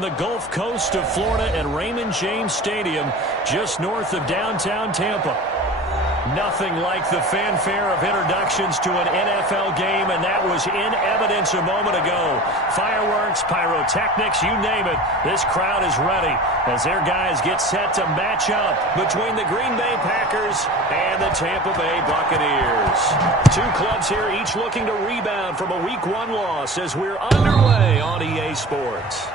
on the Gulf Coast of Florida at Raymond James Stadium, just north of downtown Tampa. Nothing like the fanfare of introductions to an NFL game, and that was in evidence a moment ago. Fireworks, pyrotechnics, you name it. This crowd is ready as their guys get set to match up between the Green Bay Packers and the Tampa Bay Buccaneers. Two clubs here, each looking to rebound from a Week 1 loss as we're underway on EA Sports.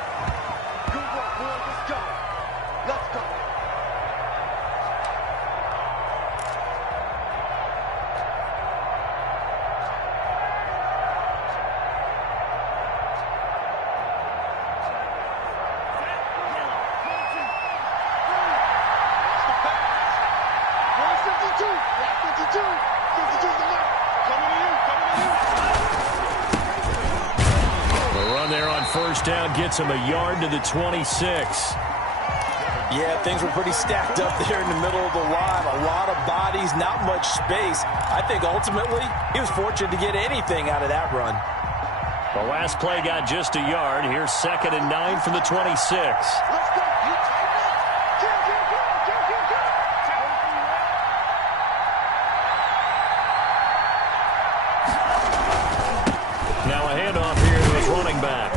Gets him a yard to the 26. Yeah, things were pretty stacked up there in the middle of the line. A lot of bodies, not much space. I think ultimately he was fortunate to get anything out of that run. The last play got just a yard. Here's 2nd and 9 from the 26. Now a handoff here to his running back.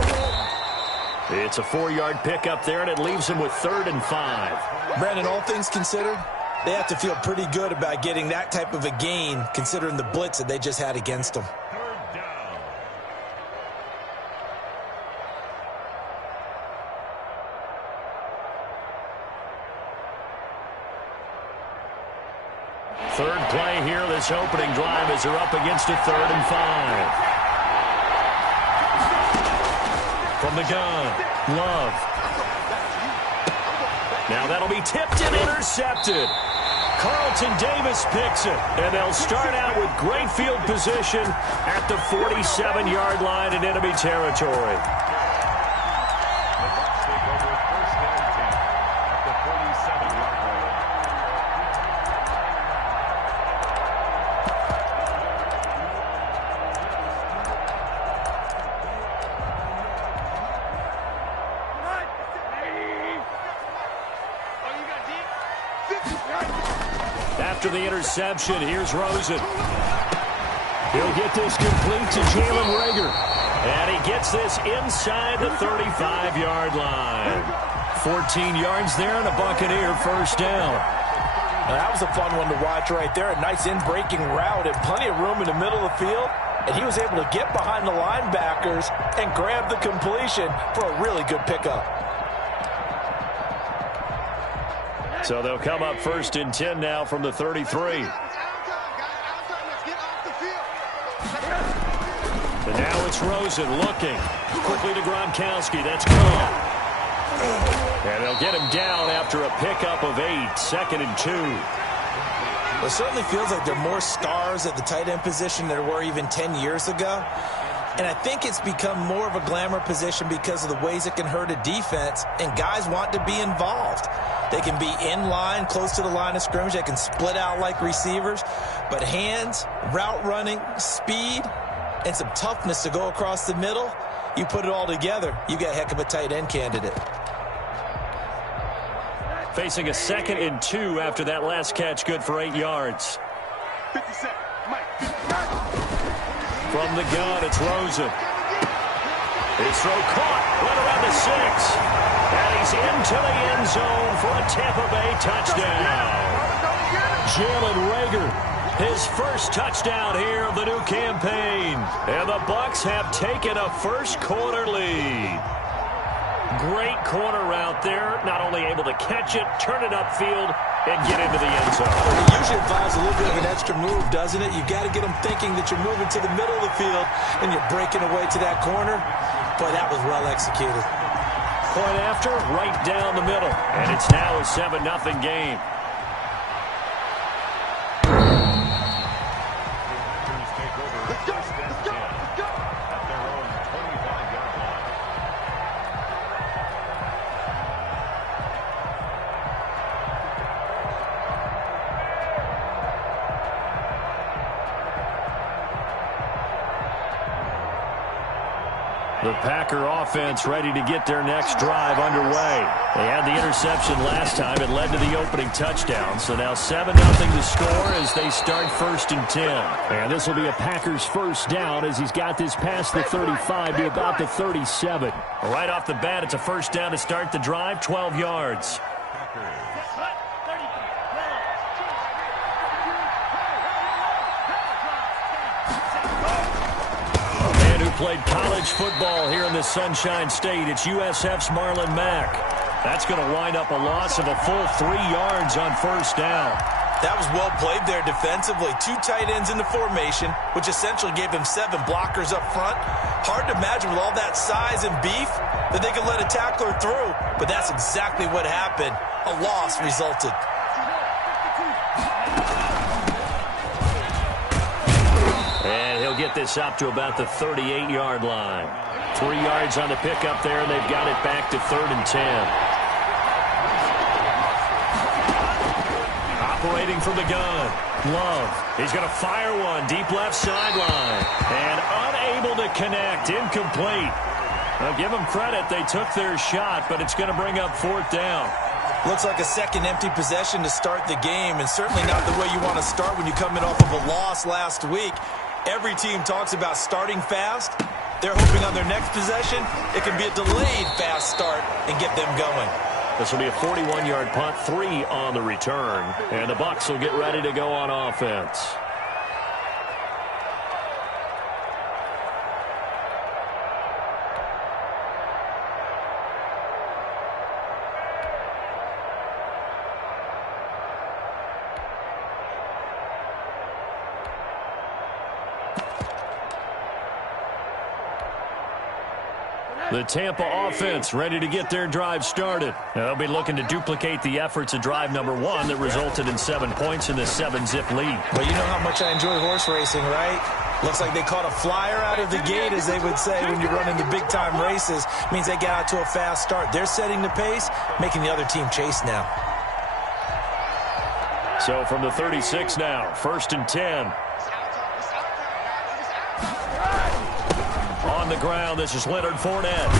It's a 4-yard pickup there, and it leaves him with 3rd and 5. Brandon, all things considered, they have to feel pretty good about getting that type of a gain, considering the blitz that they just had against them. 3rd down. Third play here, this opening drive as they're up against a 3rd and 5. From the gun, Love. Now that'll be tipped and intercepted. Carlton Davis picks it, and they'll start out with great field position at the 47-yard line in enemy territory. After the interception, here's Rosen. He'll get this complete to Jalen Reagor. And he gets this inside the 35-yard line. 14 yards there and a Buccaneer first down. Now, that was a fun one to watch right there. A nice in-breaking route and plenty of room in the middle of the field. And he was able to get behind the linebackers and grab the completion for a really good pickup. So they'll come up 1st and 10 now from the 33. And now it's Rosen looking. Quickly to Gronkowski. That's caught. And they'll get him down after a pickup of 8. 2nd and 2. Well, it certainly feels like there are more stars at the tight end position than there were even 10 years ago. And I think it's become more of a glamour position because of the ways it can hurt a defense, and guys want to be involved. They can be in line, close to the line of scrimmage. They can split out like receivers. But hands, route running, speed, and some toughness to go across the middle, you put it all together, you got a heck of a tight end candidate. Facing a 2nd and 2 after that last catch, good for 8 yards. 50 seconds. From the gun, it's Rosen. His throw caught right around the 6. And he's into the end zone for a Tampa Bay touchdown. Jalen Reagor, his first touchdown here of the new campaign. And the Bucs have taken a first-quarter lead. Great corner route there. Not only able to catch it, turn it upfield, and get into the end zone. It usually involves a little bit of an extra move, doesn't it? You've got to get them thinking that you're moving to the middle of the field and you're breaking away to that corner. Boy, that was well executed. Point after, right down the middle. And it's now a 7-0 game. The Packer offense ready to get their next drive underway. They had the interception last time. It led to the opening touchdown. So now 7-0 to score as they start 1st and 10. And this will be a Packers first down as he's got this past the 35 to about the 37. Right off the bat, it's a first down to start the drive, 12 yards. Played college football here in the Sunshine State. It's USF's Marlon Mack. That's going to wind up a loss of a full 3 yards on first down. That was well played there defensively. 2 tight ends in the formation, which essentially gave him 7 blockers up front. Hard to imagine with all that size and beef that they could let a tackler through. But that's exactly what happened. A loss resulted. Get this up to about the 38-yard line. 3 yards on the pickup there, and they've got it back to 3rd and 10. Operating from the gun. Love. He's going to fire one deep left sideline. And unable to connect. Incomplete. Now, give them credit. They took their shot, but it's going to bring up 4th down. Looks like a second empty possession to start the game, and certainly not the way you want to start when you come in off of a loss last week. Every team talks about starting fast. They're hoping on their next possession it can be a delayed fast start and get them going. This will be a 41-yard punt, 3 on the return. And the Bucs will get ready to go on offense. The Tampa offense ready to get their drive started. They'll be looking to duplicate the efforts of drive number 1 that resulted in 7 points in the 7-zip lead. Well, you know how much I enjoy horse racing, right? Looks like they caught a flyer out of the gate, as they would say when you're running the big-time races. Means they get out to a fast start. They're setting the pace, making the other team chase now. So from the 36 now, 1st and 10. On the ground, this is Leonard Fournette.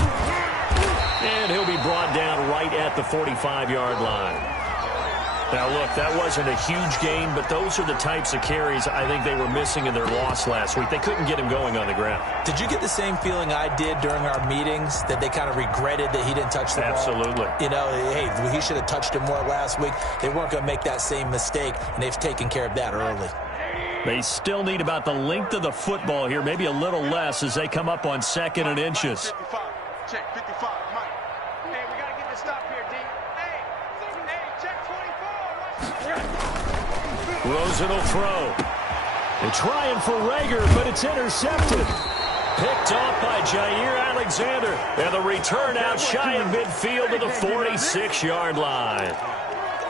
And he'll be brought down right at the 45-yard line. Now, look, that wasn't a huge gain, but those are the types of carries I think they were missing in their loss last week. They couldn't get him going on the ground. Did you get the same feeling I did during our meetings, that they kind of regretted that he didn't touch the ball? Absolutely. You know, hey, he should have touched it more last week. They weren't going to make that same mistake, and they've taken care of that early. They still need about the length of the football here, maybe a little less as they come up on 2nd and inches. 55. Check 55. Mike. Hey, we got to get this stop here, D. Hey, check 24. Rosen will throw. They're trying for Rager, but it's intercepted. Picked off by Jair Alexander. And the return out shy of midfield to the 46-yard line.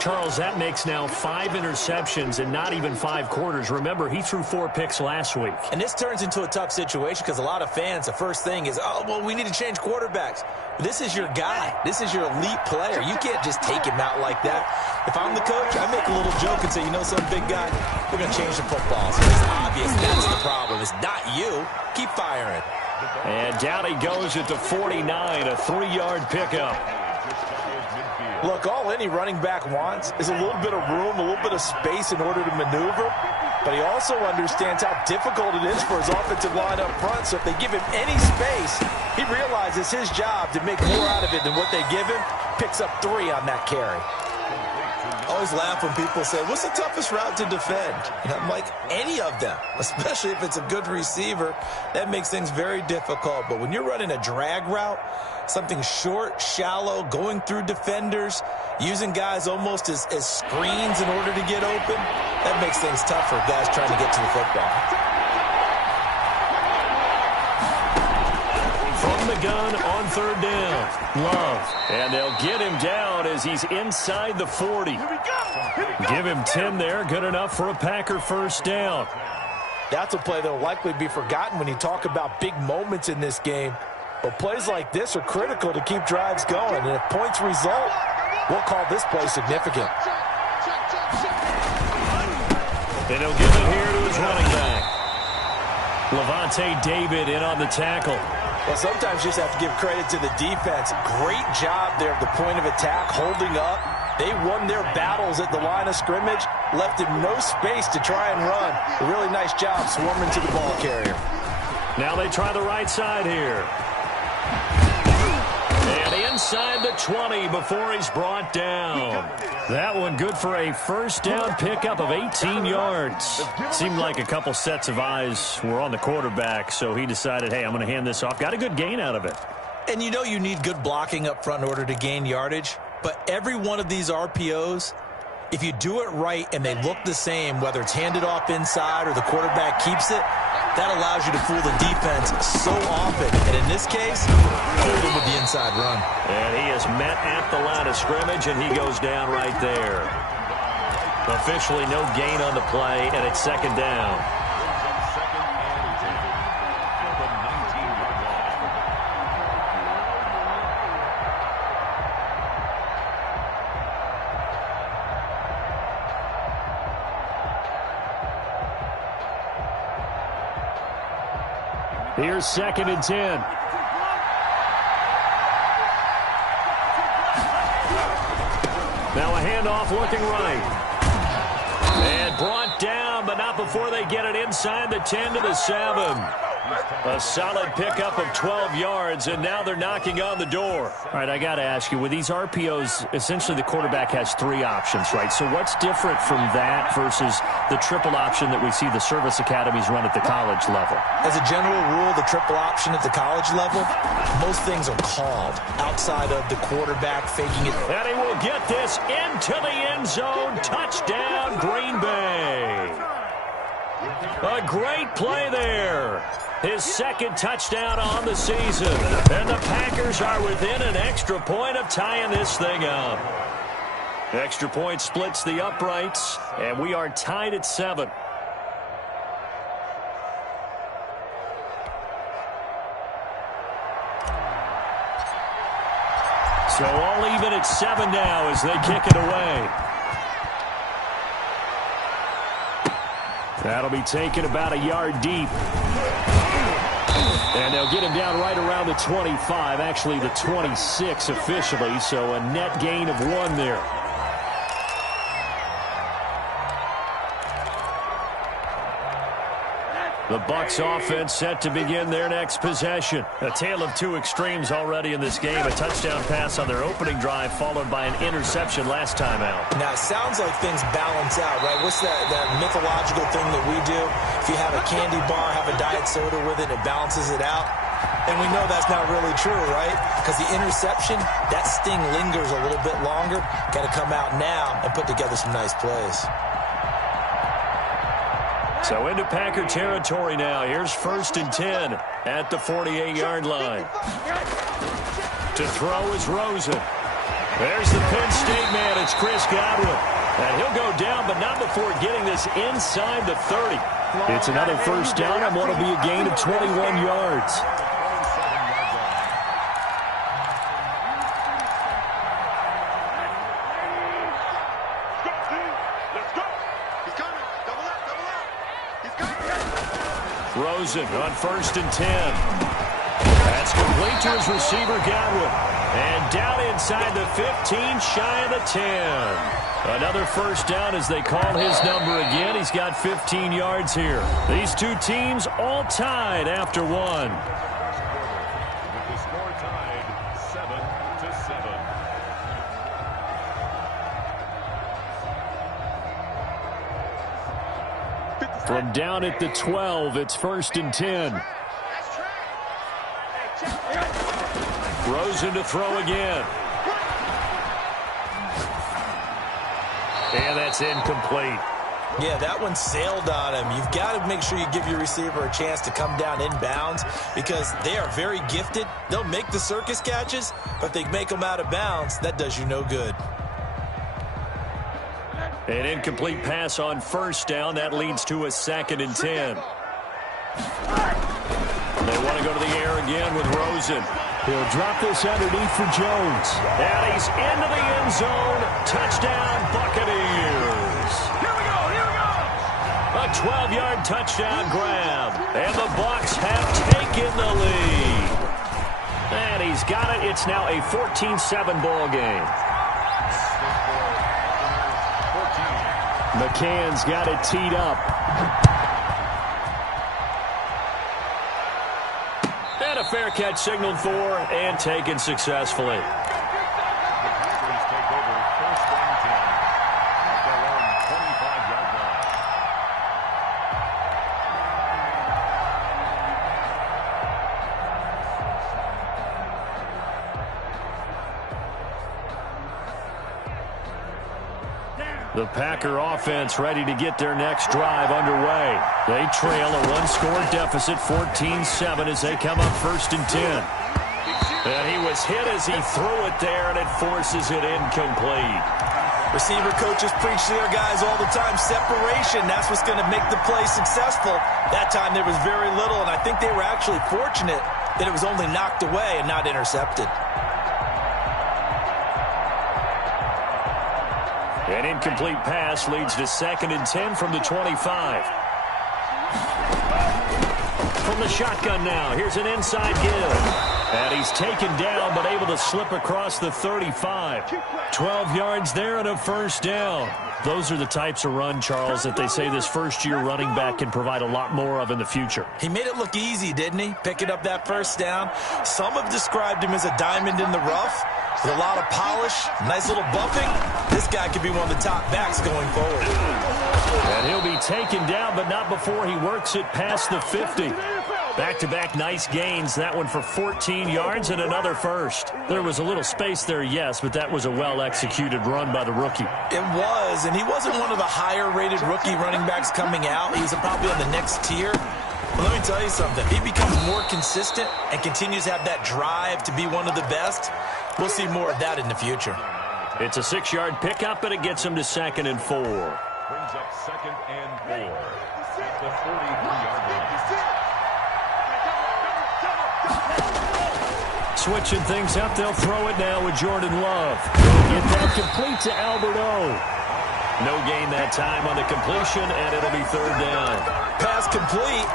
Charles, that makes now 5 interceptions and not even 5 quarters. Remember, he threw 4 picks last week. And this turns into a tough situation because a lot of fans, the first thing is, oh, well, we need to change quarterbacks. But this is your guy. This is your elite player. You can't just take him out like that. If I'm the coach, I make a little joke and say, you know, some big guy, we're going to change the football. So it's obvious that's the problem. It's not you. Keep firing. And down he goes at the 49, a 3-yard pickup. Look, all any running back wants is a little bit of room, a little bit of space in order to maneuver. But he also understands how difficult it is for his offensive line up front. So if they give him any space, he realizes his job to make more out of it than what they give him. Picks up 3 on that carry. I always laugh when people say, what's the toughest route to defend? And I'm like, any of them, especially if it's a good receiver. That makes things very difficult. But when you're running a drag route, something short, shallow, going through defenders, using guys almost as screens in order to get open, that makes things tough for guys trying to get to the football. From the gun on 3rd down, Love. And they'll get him down as he's inside the 40. Give him 10 there, good enough for a Packer first down. That's a play that will likely be forgotten when you talk about big moments in this game. But plays like this are critical to keep drives going. And if points result, we'll call this play significant. And he'll give it here to his running back. Levante David in on the tackle. Well, sometimes you just have to give credit to the defense. Great job there at the point of attack, holding up. They won their battles at the line of scrimmage, left him no space to try and run. A really nice job swarming to the ball carrier. Now they try the right side here. And inside the 20 before he's brought down. That one good for a first down pickup of 18 yards. Seemed like a couple sets of eyes were on the quarterback, so he decided, hey, I'm going to hand this off. Got a good gain out of it. And you know you need good blocking up front in order to gain yardage, but every one of these RPOs, if you do it right and they look the same, whether it's handed off inside or the quarterback keeps it, that allows you to fool the defense so often. And in this case, fooled him with the inside run. And he is met at the line of scrimmage, and he goes down right there. Officially no gain on the play, and it's second down. Here's second and 10. Now a handoff looking right. And brought down, but not before they get it inside the 10 to the 7. A solid pickup of 12 yards, and now they're knocking on the door. All right, I got to ask you, with these RPOs, essentially the quarterback has three options, right? So what's different from that versus the triple option that we see the service academies run at the college level? As a general rule, the triple option at the college level, most things are called outside of the quarterback faking it. And he will get this into the end zone. Touchdown, Green Bay. A great play there. His second touchdown on the season. And the Packers are within an extra point of tying this thing up. Extra point splits the uprights, and we are tied at 7. So all even at 7 now as they kick it away. That'll be taken about a yard deep. And they'll get him down right around the 25, actually the 26 officially, so a net gain of 1 there. The Bucs offense set to begin their next possession. A tale of two extremes already in this game. A touchdown pass on their opening drive followed by an interception last time out. Now, it sounds like things balance out, right? What's that mythological thing that we do? If you have a candy bar, have a diet soda with it, it balances it out. And we know that's not really true, right? Because the interception, that sting lingers a little bit longer. Got to come out now and put together some nice plays. So into Packer territory now. Here's first and 10 at the 48-yard line. To throw is Rosen. There's the Penn State man. It's Chris Godwin. And he'll go down, but not before getting this inside the 30. It's another first down and what'll be a gain of 21 yards. Rosen on first and 10. That's complete to his receiver, Godwin. And down inside the 15, shy of the 10. Another first down as they call his number again. He's got 15 yards here. These two teams all tied after one. With the score tied 7-7. From down at the 12, it's first and 10. Rosen to throw again. And that's incomplete. Yeah, that one sailed on him. You've got to make sure you give your receiver a chance to come down inbounds because they are very gifted. They'll make the circus catches, but if they make them out of bounds, that does you no good. An incomplete pass on first down. That leads to a second and 10. They want to go to the air again with Rosen. He'll drop this underneath for Jones. And he's into the end zone. Touchdown, Buccaneers. Here we go, here we go. A 12-yard touchdown grab. And the Bucs have taken the lead. And he's got it. It's now a 14-7 ball game. McCann's got it teed up. And a fair catch signaled for and taken successfully. The Packer offense ready to get their next drive underway. They trail a one-score deficit, 14-7, as they come up 1st and 10. And he was hit as he threw it there, and it forces it incomplete. Receiver coaches preach to their guys all the time. Separation, that's what's going to make the play successful. That time there was very little, and I think they were actually fortunate that it was only knocked away and not intercepted. An incomplete pass leads to 2nd and 10 from the 25. From the shotgun now, here's an inside give. And he's taken down, but able to slip across the 35. 12 yards there and a 1st down. Those are the types of run, Charles, that they say this first-year running back can provide a lot more of in the future. He made it look easy, didn't he? Picking up that 1st down. Some have described him as a diamond in the rough with a lot of polish, nice little bumping. This guy could be one of the top backs going forward. And he'll be taken down, but not before he works it past the 50. Back-to-back nice gains. That one for 14 yards and another 1st. There was a little space there, yes, but that was a well-executed run by the rookie. It was, and he wasn't one of the higher-rated rookie running backs coming out. He's probably on the next tier. But let me tell you something. If he becomes more consistent and continues to have that drive to be one of the best, we'll see more of that in the future. It's a 6-yard pickup, and it gets him to 2nd and 4. Brings up 2nd and 4 at the 43-yard line. Switching things up, they'll throw it now with Jordan Love. Get that complete to Albert O. No gain that time on the completion, and it'll be 3rd down. Pass complete,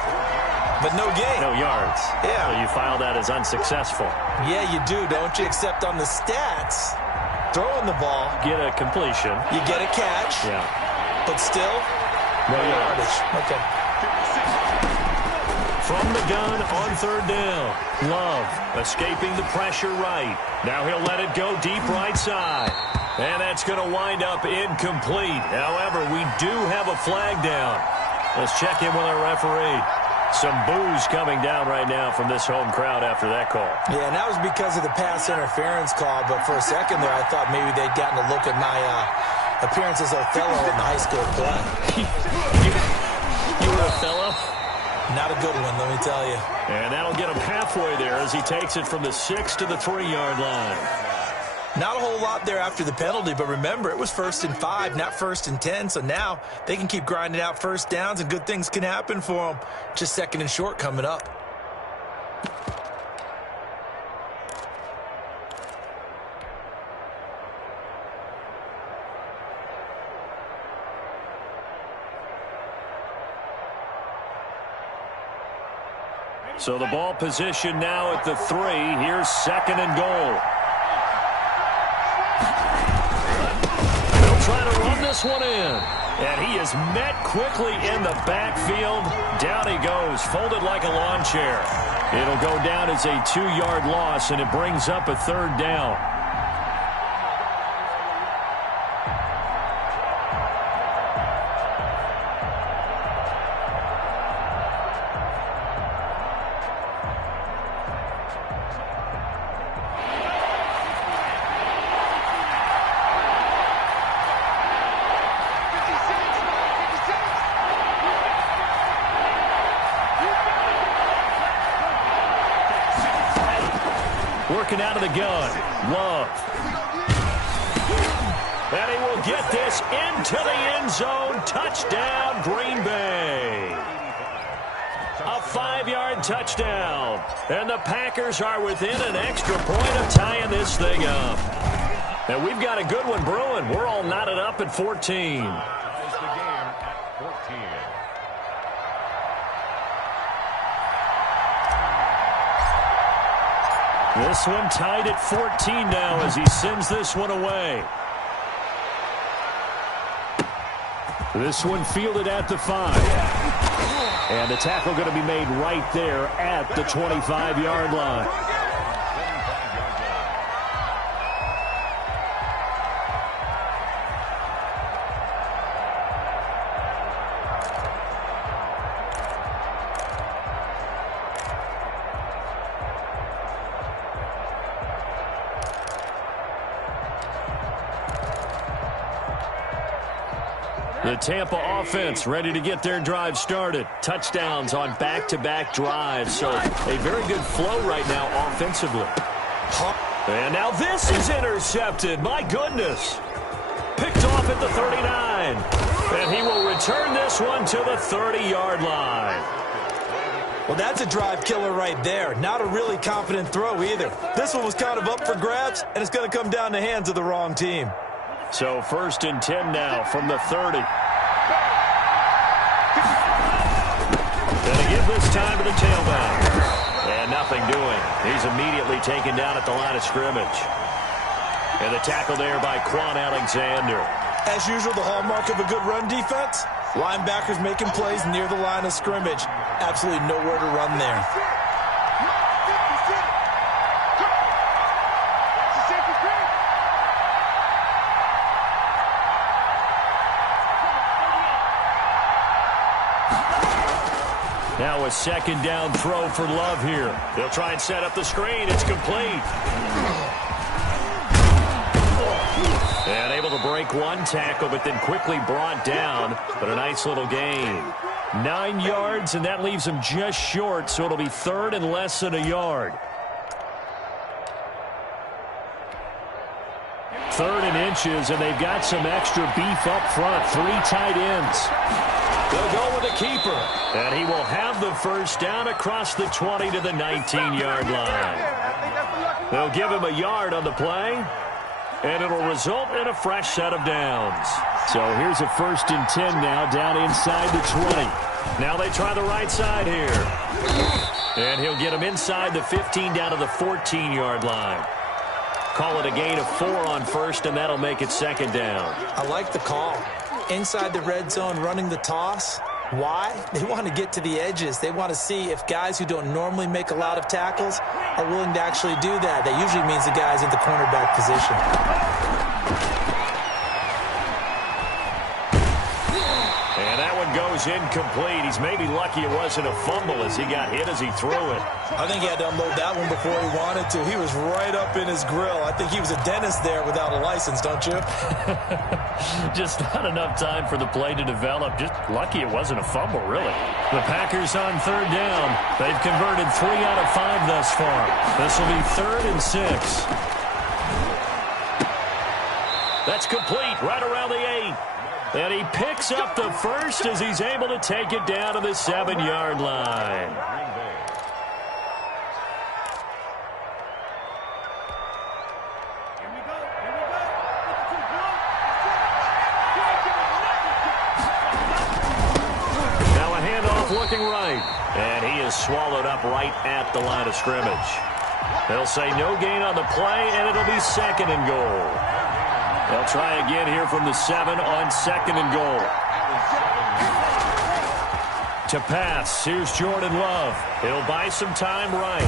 but no gain. No yards. Yeah. So you file that as unsuccessful. Yeah, you do, don't you? Except on the stats, throwing the ball. Get a completion. You get a catch. Yeah. But still, no yardage. Okay. From the gun on 3rd down. Love escaping the pressure right. Now he'll let it go deep right side. And that's going to wind up incomplete. However, we do have a flag down. Let's check in with our referee. Some boos coming down right now from this home crowd after that call. Yeah, and that was because of the pass interference call. But for a second there, I thought maybe they'd gotten a look at my appearance as Othello in the high school play. You were Othello? Not a good one, let me tell you. And that'll get him halfway there as he takes it from the 6 to the 3-yard line. Not a whole lot there after the penalty, but remember, it was 1st and 5, not 1st and 10. So now they can keep grinding out 1st downs, and good things can happen for them. Just 2nd and short coming up. So the ball position now at the 3. Here's 2nd and goal. They'll try to run this one in. And he is met quickly in the backfield. Down he goes, folded like a lawn chair. It'll go down as a 2-yard loss, and it brings up a 3rd down. Working out of the gun. Love. And he will get this into the end zone. Touchdown, Green Bay. A 5-yard touchdown. And the Packers are within an extra point of tying this thing up. And we've got a good one brewing. We're all knotted up at 14. Ties the game at 14. This one tied at 14 now as he sends this one away. This one fielded at the 5. And the tackle going to be made right there at the 25-yard line. The Tampa offense ready to get their drive started. Touchdowns on back-to-back drives. So a very good flow right now offensively. And now this is intercepted. My goodness. Picked off at the 39. And he will return this one to the 30-yard line. Well, that's a drive killer right there. Not a really confident throw either. This one was kind of up for grabs, and it's going to come down the hands of the wrong team. So 1st and 10 now from the 30. Going to give this time to the tailback. And nothing doing. He's immediately taken down at the line of scrimmage. And the tackle there by Quan Alexander. As usual, the hallmark of a good run defense, linebackers making plays near the line of scrimmage. Absolutely nowhere to run there. Now a 2nd down throw for Love here. They'll try and set up the screen. It's complete. And able to break one tackle, but then quickly brought down. But a nice little gain. 9 yards, and that leaves him just short, so it'll be 3rd and less than a yard. 3rd and inches, and they've got some extra beef up front. 3 tight ends. They'll go with a keeper. And he will have the 1st down across the 20 to the 19-yard line. They'll give him a yard on the play. And it'll result in a fresh set of downs. So here's a 1st and 10 now down inside the 20. Now they try the right side here. And he'll get him inside the 15 down to the 14-yard line. Call it a gain of 4 on 1st, and that'll make it 2nd down. I like the call. Inside the red zone running the toss. Why? They want to get to the edges. They want to see if guys who don't normally make a lot of tackles are willing to actually do that. That usually means the guy's in the cornerback position. And that one goes incomplete. He's maybe lucky it wasn't a fumble as he got hit as he threw it. I think he had to unload that one before he wanted to. He was right up in his grill. I think he was a dentist there without a license, don't you? Just not enough time for the play to develop. Just lucky it wasn't a fumble, really. The Packers on 3rd down. They've converted 3 out of 5 thus far. This will be 3rd and 6. That's complete right around the 8. And he picks up the 1st as he's able to take it down to the 7-yard line. Now a handoff looking right. And he is swallowed up right at the line of scrimmage. They'll say no gain on the play, and it'll be 2nd and goal. They'll try again here from the 7 on 2nd and goal. To pass, here's Jordan Love. He'll buy some time right.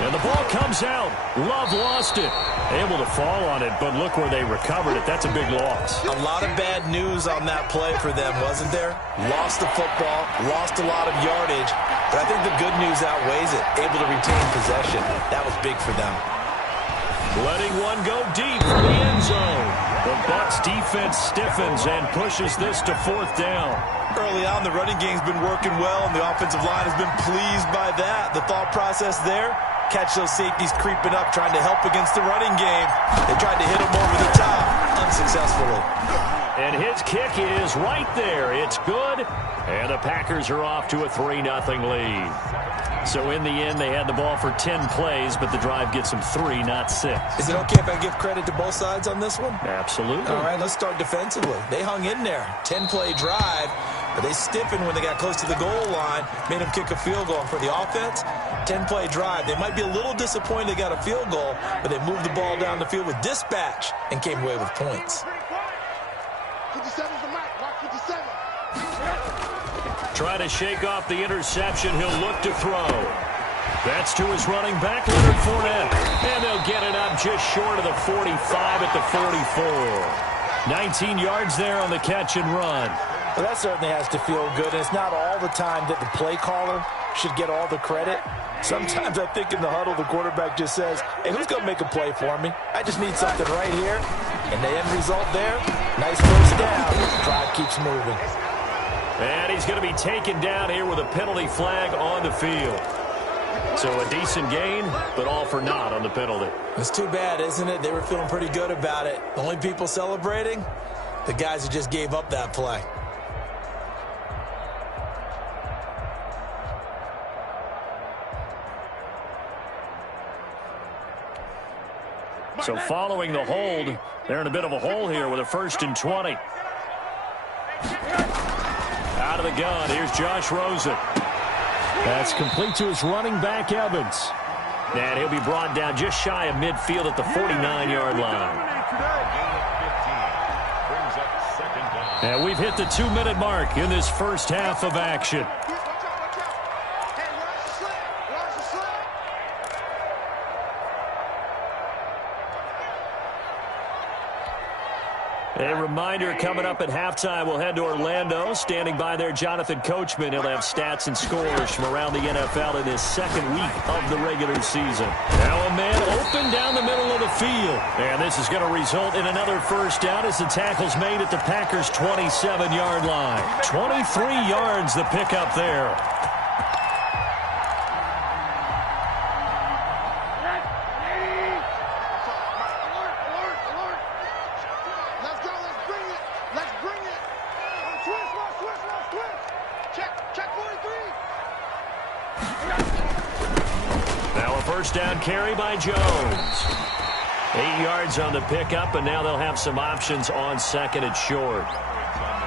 And the ball comes out. Love lost it. Able to fall on it, but look where they recovered it. That's a big loss. A lot of bad news on that play for them, wasn't there? Lost the football, lost a lot of yardage, but I think the good news outweighs it. Able to retain possession. That was big for them. Letting one go deep for the end zone. The Bucs defense stiffens and pushes this to 4th down. Early on, the running game's been working well, and the offensive line has been pleased by that. The thought process there, catch those safeties creeping up, trying to help against the running game. They tried to hit them over the top, unsuccessfully. And his kick is right there. It's good, and the Packers are off to a 3-0 lead. So in the end, they had the ball for 10 plays, but the drive gets them 3, not 6. Is it okay if I give credit to both sides on this one? Absolutely. All right, let's start defensively. They hung in there. 10-play drive. But they stiffened when they got close to the goal line, made them kick a field goal. And for the offense, 10-play drive. They might be a little disappointed they got a field goal, but they moved the ball down the field with dispatch and came away with points. 57's the mark. Mark 57. Try to shake off the interception. He'll look to throw. That's to his running back, Leonard Fournette. And they'll get it up just short of the 45 at the 44. 19 yards there on the catch and run. Well, that certainly has to feel good. And it's not all the time that the play caller should get all the credit. Sometimes I think in the huddle, the quarterback just says, hey, who's going to make a play for me? I just need something right here. And the end result there, nice first down. Drive keeps moving. And he's going to be taken down here with a penalty flag on the field. So a decent gain, but all for naught on the penalty. It's too bad, isn't it? They were feeling pretty good about it. The only people celebrating, the guys who just gave up that play. So following the hold, they're in a bit of a hole here with a 1st and 20. Out of the gun, here's Josh Rosen. That's complete to his running back, Evans. And he'll be brought down just shy of midfield at the 49-yard line. And we've hit the 2-minute mark in this first half of action. A reminder, coming up at halftime, we'll head to Orlando. Standing by there, Jonathan Coachman. He'll have stats and scores from around the NFL in his second week of the regular season. Now a man open down the middle of the field. And this is going to result in another first down as the tackle's made at the Packers' 27-yard line. 23 yards the pickup there. Down carry by Jones. 8 yards on the pickup, and now they'll have some options on second and short.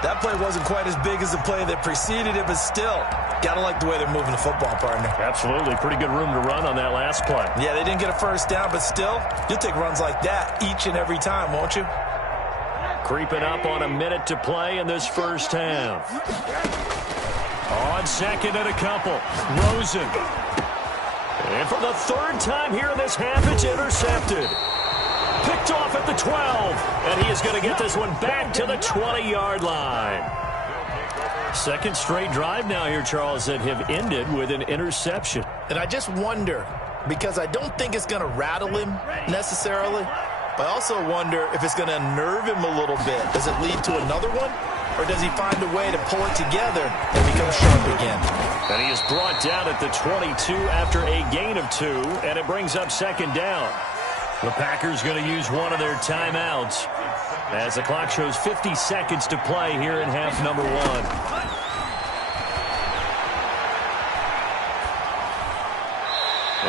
That play wasn't quite as big as the play that preceded it, but still, gotta like the way they're moving the football, partner. Absolutely. Pretty good room to run on that last play. Yeah, they didn't get a first down, but still, you'll take runs like that each and every time, won't you? Creeping up on a minute to play in this first half. On second and a couple, Rosen. And for the third time here in this half, it's intercepted. Picked off at the 12. And he is going to get this one back to the 20-yard line. Second straight drive now here, Charles, that have ended with an interception. And I just wonder, because I don't think it's going to rattle him necessarily, but I also wonder if it's going to unnerve him a little bit. Does it lead to another one? Or does he find a way to pull it together and become sharp again? And he is brought down at the 22 after a gain of 2, and it brings up second down. The Packers going to use one of their timeouts as the clock shows 50 seconds to play here in half number 1.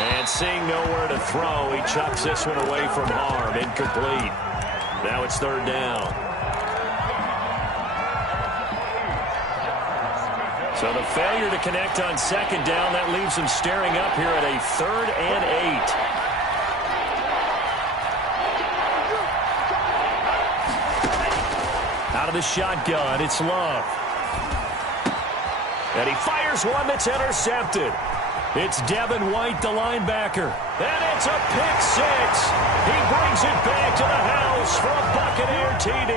And seeing nowhere to throw, he chucks this one away from harm. Incomplete. Now it's third down. So the failure to connect on second down, that leaves him staring up here at a 3rd and 8. Out of the shotgun, it's Love. And he fires one that's intercepted. It's Devin White, the linebacker. And it's a pick 6. He brings it back to the house for a Buccaneer TD.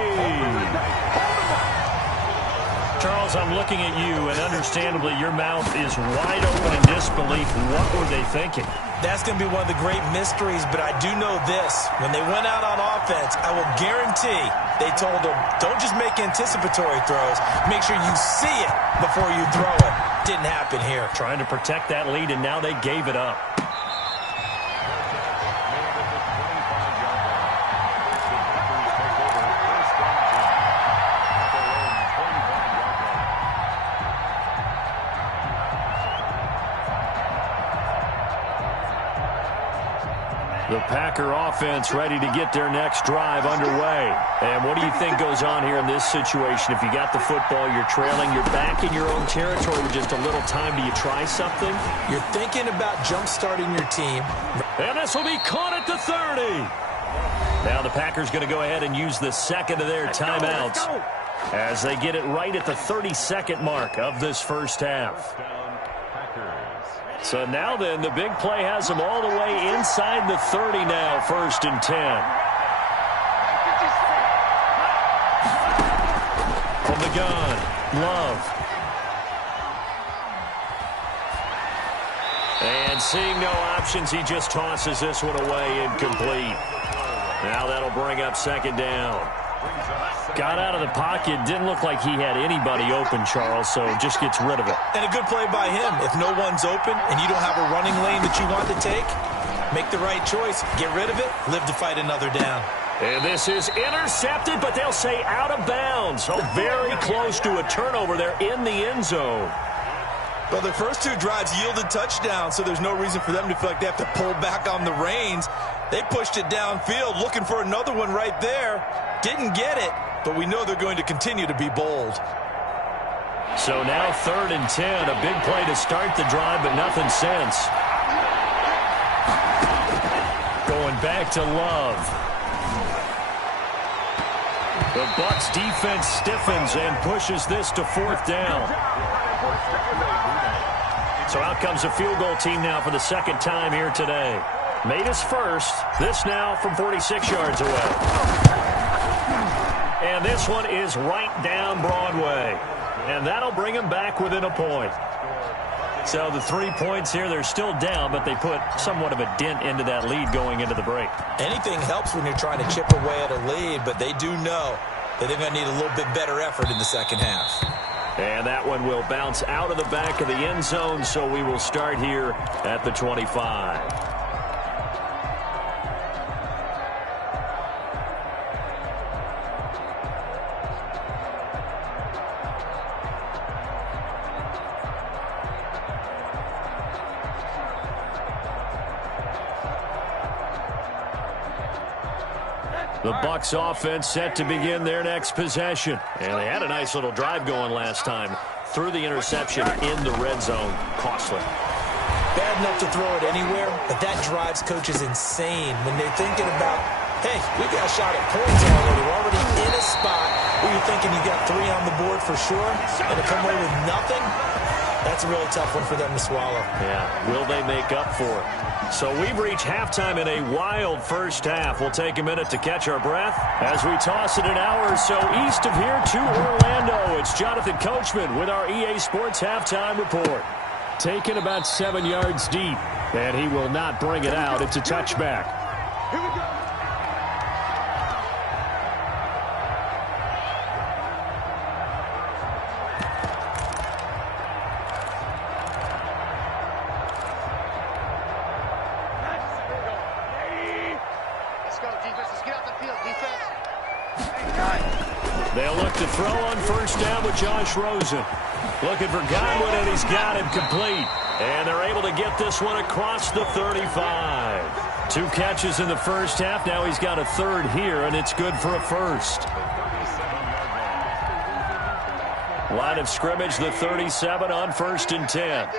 Charles, I'm looking at you, and understandably, your mouth is wide open in disbelief. What were they thinking? That's going to be one of the great mysteries, but I do know this. When they went out on offense, I will guarantee they told them, don't just make anticipatory throws. Make sure you see it before you throw it. Didn't happen here. Trying to protect that lead, and now they gave it up. The Packer offense ready to get their next drive underway. And what do you think goes on here in this situation? If you got the football, you're trailing, you're back in your own territory with just a little time. Do you try something? You're thinking about jump-starting your team. And this will be caught at the 30. Now the Packers going to go ahead and use the second of their timeouts as they get it right at the 32nd mark of this first half. So now then, the big play has them all the way inside the 30 now, 1st and 10. From the gun, Love. And seeing no options, he just tosses this one away, incomplete. Now that'll bring up 2nd down. Got out of the pocket. Didn't look like he had anybody open, Charles, so just gets rid of it. And a good play by him. If no one's open and you don't have a running lane that you want to take, make the right choice. Get rid of it. Live to fight another down. And this is intercepted, but they'll say out of bounds. So very close to a turnover there in the end zone. Well, their first 2 drives yielded touchdowns, so there's no reason for them to feel like they have to pull back on the reins. They pushed it downfield, looking for another one right there. Didn't get it, but we know they're going to continue to be bold. So now 3rd and 10, a big play to start the drive, but nothing since. Going back to Love. The Bucs defense stiffens and pushes this to 4th down. So out comes a field goal team now for the 2nd time here today. Made his first. This now from 46 yards away. And this one is right down Broadway. And that'll bring him back within a point. So the 3 points here, they're still down, but they put somewhat of a dent into that lead going into the break. Anything helps when you're trying to chip away at a lead, but they do know that they're going to need a little bit better effort in the second half. And that one will bounce out of the back of the end zone, so we will start here at the 25. The Bucs offense set to begin their next possession. And they had a nice little drive going last time. Threw the interception in the red zone. Costly. Bad enough to throw it anywhere, but that drives coaches insane when they're thinking about, hey, we got a shot at points already. We're already in a spot where you're thinking you got 3 on the board for sure, and to come away with nothing, that's a really tough one for them to swallow. Yeah, will they make up for it? So we've reached halftime in a wild first half. We'll take a minute to catch our breath as we toss it an hour or so east of here to Orlando. It's Jonathan Coachman with our EA Sports Halftime Report. Taken about 7 yards deep, and he will not bring it out. It's a touchback. Here we go. They'll look to throw on first down with Josh Rosen. Looking for Godwin, and he's got him complete. And they're able to get this one across the 35. 2 catches in the first half. Now he's got a 3rd here, and it's good for a first. Line of scrimmage, the 37 on 1st and 10.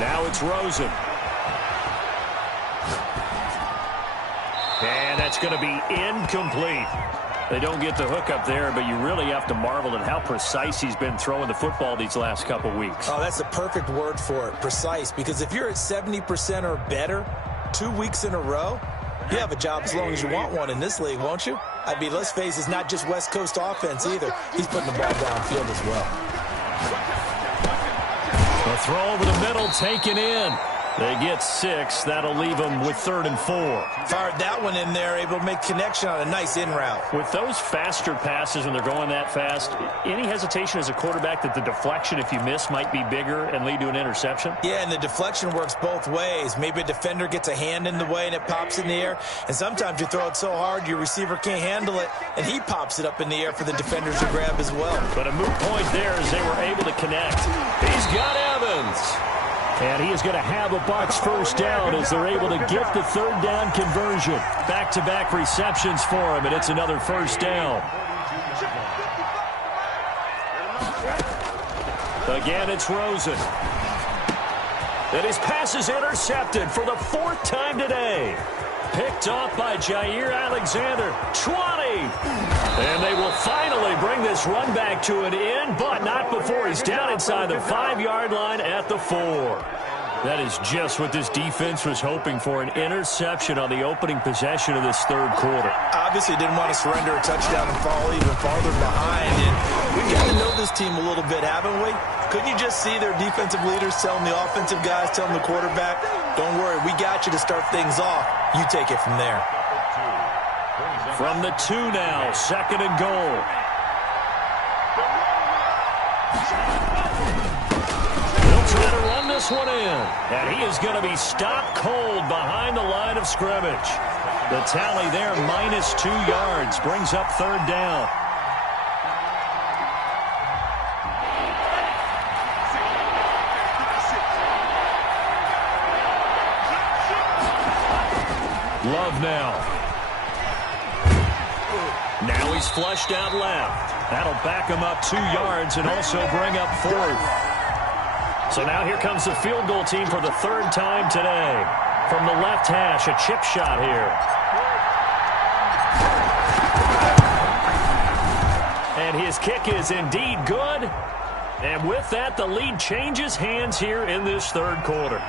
Now it's Rosen. And that's going to be incomplete. They don't get the hook up there, but you really have to marvel at how precise he's been throwing the football these last couple weeks. Oh, that's the perfect word for it, precise, because if you're at 70% or better 2 weeks in a row, you have a job as long as you want one in this league, won't you? I mean, let's face it, it's not just West Coast offense either. He's putting the ball downfield as well. The throw over the middle taken in. They get 6. That'll leave them with 3rd and 4. Fired that one in there, able to make connection on a nice in route. With those faster passes when they're going that fast, any hesitation as a quarterback that the deflection, if you miss, might be bigger and lead to an interception? Yeah, and the deflection works both ways. Maybe a defender gets a hand in the way and it pops in the air. And sometimes you throw it so hard your receiver can't handle it, and he pops it up in the air for the defenders to grab as well. But a moot point there as they were able to connect. He's got Evans. And he is going to have a Bucs first down as they're able to get the 3rd down conversion. Back-to-back receptions for him, and it's another first down. Again, it's Rosen. And his pass is intercepted for the 4th time today. Picked off by Jair Alexander. 20. And they will finally bring this run back to an end, but not before he's down inside the 5-yard line at the 4. That is just what this defense was hoping for, an interception on the opening possession of this 3rd quarter. Obviously didn't want to surrender a touchdown and fall even farther behind. And we've got to know this team a little bit, haven't we? Couldn't you just see their defensive leaders telling the offensive guys, telling the quarterback, don't worry, we got you to start things off. You take it from there. From the 2 now, 2nd and goal. They'll try to run this one in. And he is going to be stopped cold behind the line of scrimmage. The tally there, -2 yards, brings up 3rd down. Love now. Now he's flushed out left. That'll back him up 2 yards and also bring up 4th. So now here comes the field goal team for the 3rd time today. From the left hash, a chip shot here. And his kick is indeed good. And with that, the lead changes hands here in this 3rd quarter.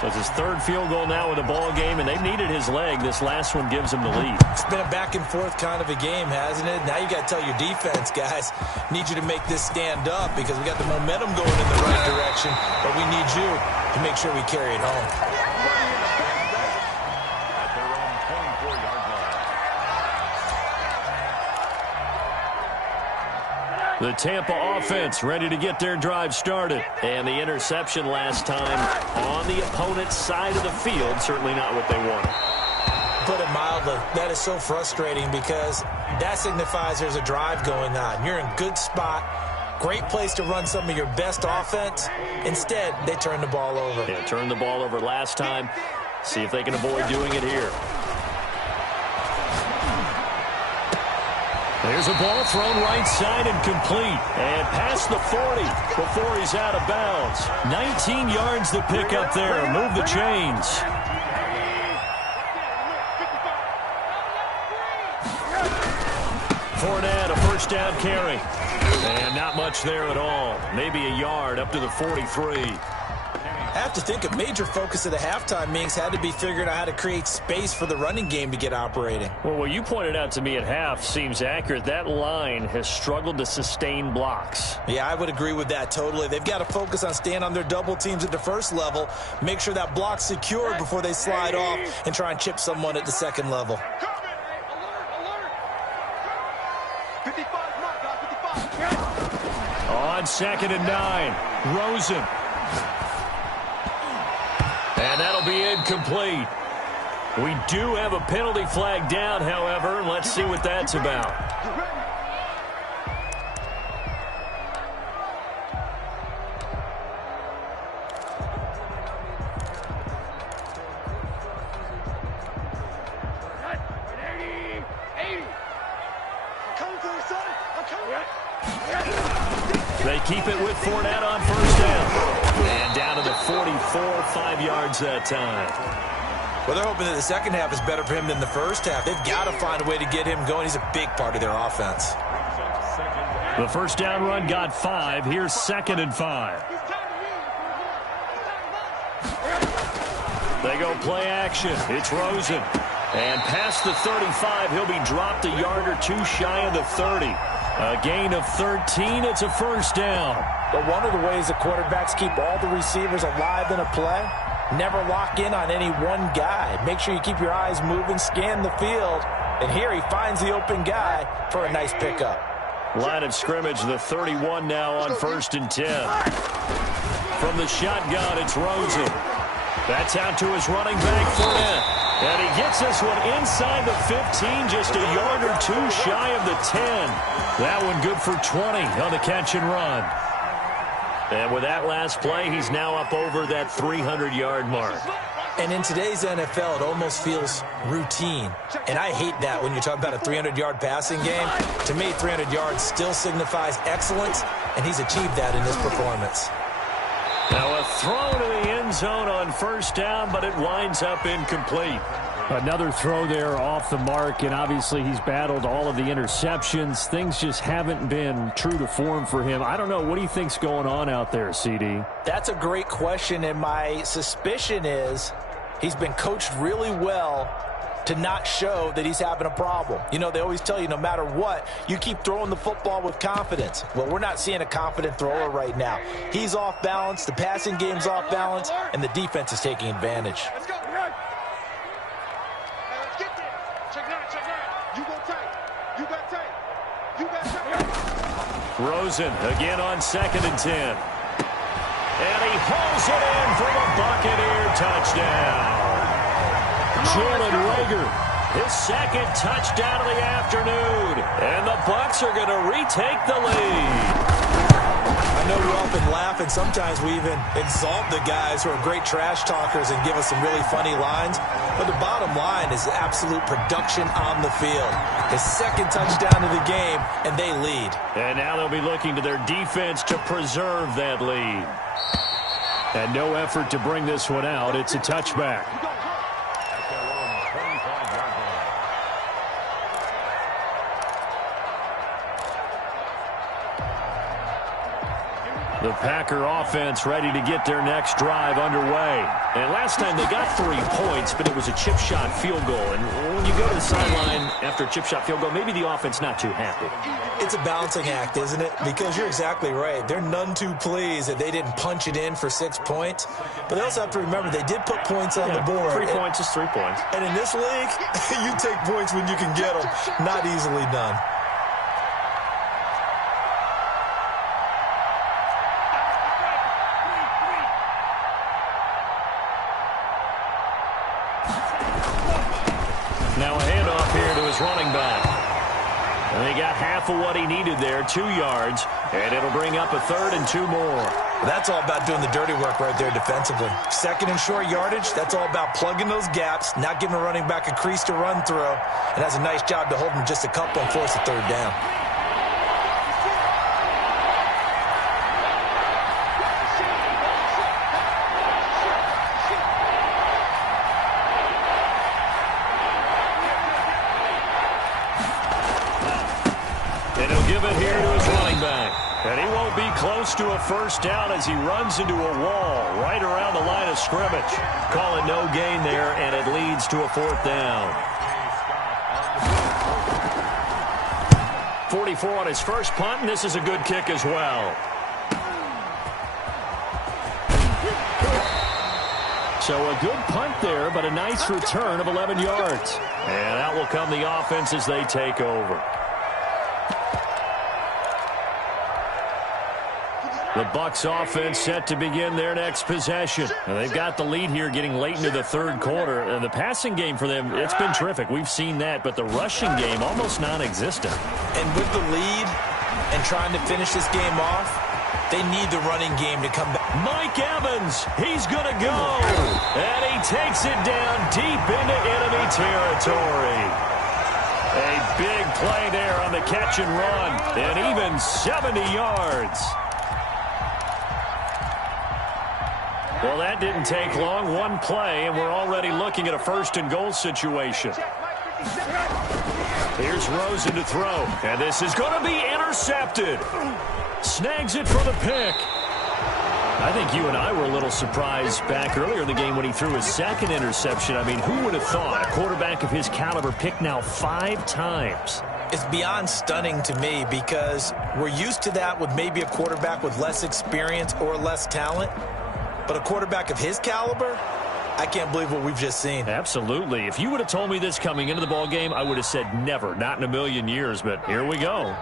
So it's his 3rd field goal now in the ball game, and they've needed his leg. This last one gives him the lead. It's been a back-and-forth kind of a game, hasn't it? Now you got to tell your defense, guys, need you to make this stand up because we got the momentum going in the right direction, but we need you to make sure we carry it home. The Tampa offense ready to get their drive started. And the interception last time on the opponent's side of the field. Certainly not what they wanted. Put it mildly, that is so frustrating because that signifies there's a drive going on. You're in good spot. Great place to run some of your best offense. Instead, they turn the ball over. Yeah, turned the ball over last time. See if they can avoid doing it here. There's a ball thrown right side and complete. And past the 40 before he's out of bounds. 19 yards to pick up there. Move the chains. Fournette, a first down carry. And not much there at all. Maybe a yard up to the 43. I have to think a major focus of the halftime meetings had to be figuring out how to create space for the running game to get operating. Well, what you pointed out to me at half seems accurate. That line has struggled to sustain blocks. Yeah, I would agree with that totally. They've got to focus on staying on their double teams at the first level, make sure that block's secured before they slide off and try and chip someone at the second level. On 2nd and 9, Rosen. And that'll be incomplete. We do have a penalty flag down, however. Let's see what that's about. They keep it with Fournette on first down. And down to the 44, 5 yards that time. Well, they're hoping that the second half is better for him than the first half. They've got to find a way to get him going. He's a big part of their offense. The first down run got 5. Here's 2nd and 5. They go play action. It's Rosen. And past the 35, he'll be dropped a yard or two shy of the 30. A gain of 13. It's a first down. But one of the ways the quarterbacks keep all the receivers alive in a play Never lock in on any one guy. Make sure you keep your eyes moving, scan the field. And here he finds the open guy for a nice pickup. Line of scrimmage, the 31 now on 1st and 10. From the shotgun, it's Rosen. That's out to his running back, Fournette. And he gets this one inside the 15, just a yard or two shy of the 10. That one good for 20 on the catch and run. And with that last play, he's now up over that 300-yard mark. And in today's NFL, it almost feels routine. And I hate that when you talk about a 300-yard passing game. To me, 300 yards still signifies excellence, and he's achieved that in this performance. Now a throw to the end zone on 1st down, but it winds up incomplete. Another throw there off the mark, and obviously he's battled all of the interceptions. Things just haven't been true to form for him. I don't know. What do you think's going on out there, CD? That's a great question, and my suspicion is he's been coached really well to not show that he's having a problem. You know, they always tell you no matter what, you keep throwing the football with confidence. Well, we're not seeing a confident thrower right now. He's off balance, the passing game's off balance, and the defense is taking advantage. Let's go. Let's get there. Check nine. You go tight. You got tight. You got tight. Rosen again on 2nd and 10. And he hauls it in for the Buccaneer touchdown. Jalen Reagor, his 2nd touchdown of the afternoon. And the Bucs are going to retake the lead. I know we often laugh, and sometimes we even exalt the guys who are great trash talkers and give us some really funny lines. But the bottom line is absolute production on the field. His 2nd touchdown of the game, and they lead. And now they'll be looking to their defense to preserve that lead. And no effort to bring this one out. It's a touchback. The Packer offense ready to get their next drive underway. And last time they got 3 points, but it was a chip shot field goal. And when you go to the sideline after a chip shot field goal, maybe the offense not too happy. It's a balancing act, isn't it? Because you're exactly right. They're none too pleased that they didn't punch it in for 6 points. But they also have to remember they did put points on the board. 3 points is 3 points. And in this league, you take points when you can get them. Not easily done. Now a handoff here to his running back. And they got half of what he needed there, 2 yards, and it'll bring up a 3rd and 2 more. That's all about doing the dirty work right there defensively. 2nd and short yardage, that's all about plugging those gaps, not giving a running back a crease to run through, and has a nice job to hold him just a couple and force a 3rd down. And he'll give it here to his running back. And he won't be close to a 1st down as he runs into a wall right around the line of scrimmage. Call it no gain there, and it leads to a 4th down. 44 on his first punt, and this is a good kick as well. So a good punt there, but a nice return of 11 yards. And out will come the offense as they take over. The Bucs offense set to begin their next possession. Now, they've got the lead here getting late into the 3rd quarter. The passing game for them, it's been terrific. We've seen that, but the rushing game almost non-existent. And with the lead and trying to finish this game off, they need the running game to come back. Mike Evans, he's going to go. And he takes it down deep into enemy territory. A big play there on the catch and run, and even 70 yards. Well, that didn't take long. 1 play, and we're already looking at a 1st and goal situation. Here's Rosen to throw, and this is going to be intercepted. Snags it for the pick. I think you and I were a little surprised back earlier in the game when he threw his 2nd interception. I mean, who would have thought a quarterback of his caliber picked now 5 times? It's beyond stunning to me because we're used to that with maybe a quarterback with less experience or less talent. But a quarterback of his caliber, I can't believe what we've just seen. Absolutely. If you would have told me this coming into the ball game, I would have said never, not in a million years, but here we go.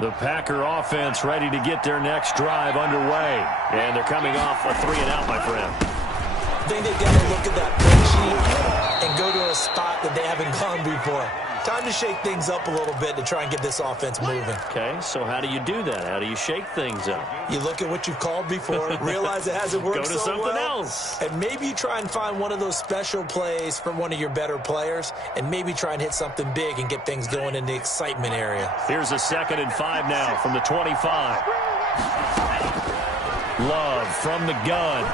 The Packer offense ready to get their next drive underway. And they're coming off a 3-and-out, my friend. I think they've got to look at that play sheet and go to a spot that they haven't gone before. Time to shake things up a little bit to try and get this offense moving. Okay, so how do you do that? How do you shake things up? You look at what you've called before, realize it hasn't worked Go to so something well, else. and maybe you try and find one of those special plays from one of your better players, and maybe try and hit something big and get things going in the excitement area. Here's a 2nd and 5 now from the 25. Love from the gun.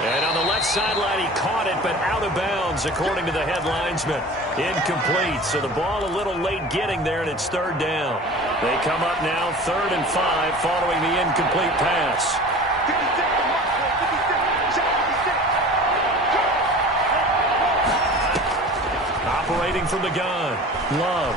And on the left sideline, he caught it, but out of bounds, according to the head linesman. Incomplete, so the ball a little late getting there, and it's 3rd down. They come up now 3rd and 5 following the incomplete pass. Operating from the gun, Love.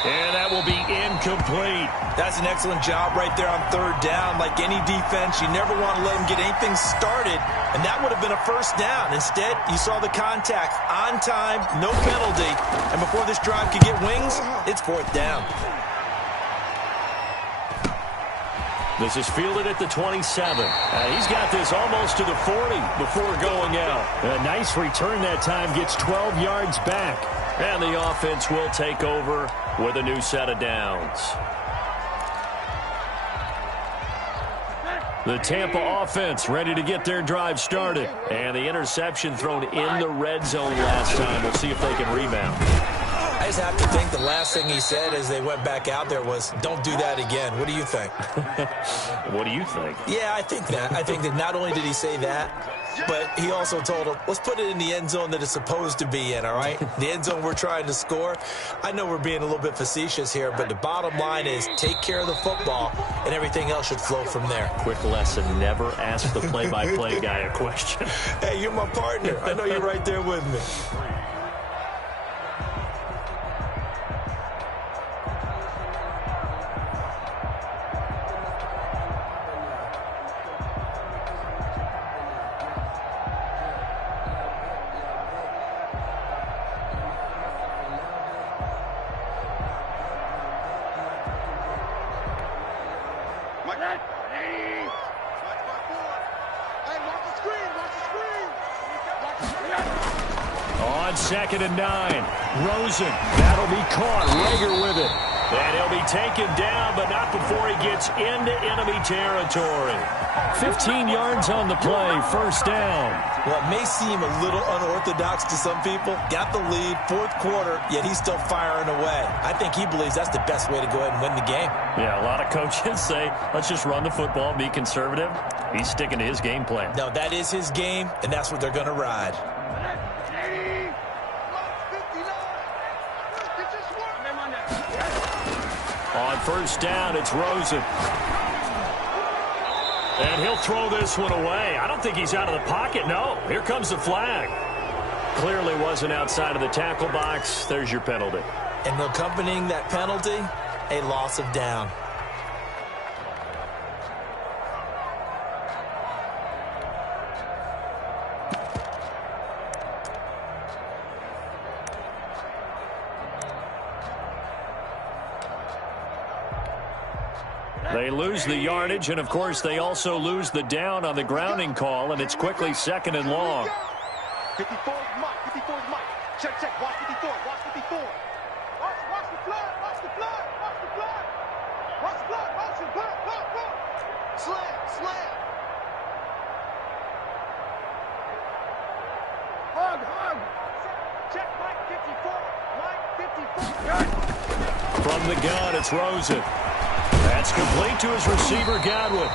And that will be incomplete. That's an excellent job right there on 3rd down. Like any defense, you never want to let them get anything started, and that would have been a 1st down. Instead, you saw the contact on time, no penalty, and before this drive could get wings, it's 4th down. This is fielded at the 27. He's got this almost to the 40 before going out. A nice return that time, gets 12 yards back. And the offense will take over with a new set of downs. The Tampa offense ready to get their drive started. And the interception thrown in the red zone last time. We'll see if they can rebound. I just have to think the last thing he said as they went back out there was, don't do that again. What do you think? What do you think? Yeah, I think that. I think that not only did he say that, but he also told him, let's put it in the end zone that it's supposed to be in, all right? The end zone we're trying to score. I know we're being a little bit facetious here, but the bottom line is take care of the football, and everything else should flow from there. Quick lesson, never ask the play-by-play guy a question. Hey, you're my partner. I know you're right there with me. On 2nd and 9, Rosen. That'll be caught. Rager with it. And he'll be taken down, but not before he gets into enemy territory. 15 yards on the play, 1st down. Well, it may seem a little unorthodox to some people. Got the lead, 4th quarter, yet he's still firing away. I think he believes that's the best way to go ahead and win the game. Yeah, a lot of coaches say, let's just run the football, be conservative. He's sticking to his game plan. No, that is his game, and that's what they're going to ride. On 1st down, it's Rosen. And he'll throw this one away. I don't think he's out of the pocket. No, here comes the flag. Clearly wasn't outside of the tackle box. There's your penalty. And accompanying that penalty, a loss of down. They lose the yardage, and, of course, they also lose the down on the grounding call, and it's quickly 2nd and long. 54 is Mike. 54 is Mike. Check, check. Watch 54. Watch 54. Watch the flood. Watch the flood. Watch the flood. Watch the flood. Watch the flood. Flood. Slam. Slam. Hug. Check Mike 54. Mike 54. From the gun, it's Rosen. That's complete to his receiver, Godwin.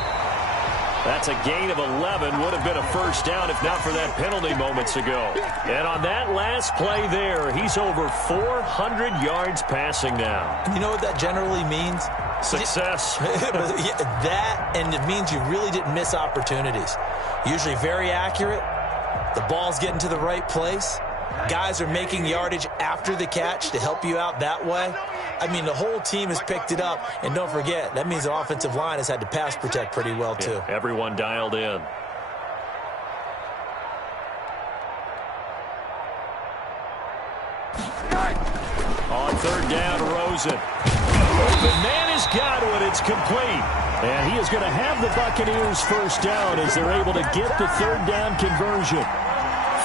That's a gain of 11. Would have been a 1st down if not for that penalty moments ago. And on that last play there, he's over 400 yards passing now. You know what that generally means? Success. That, and it means you really didn't miss opportunities. Usually very accurate. The ball's getting to the right place. Guys are making yardage after the catch to help you out that way. I mean, the whole team has picked it up. And don't forget, that means the offensive line has had to pass protect pretty well, too. Yeah, everyone dialed in. On third down, Rosen. The man has got it. It's complete. And he is going to have the Buccaneers first down as they're able to get the third down conversion.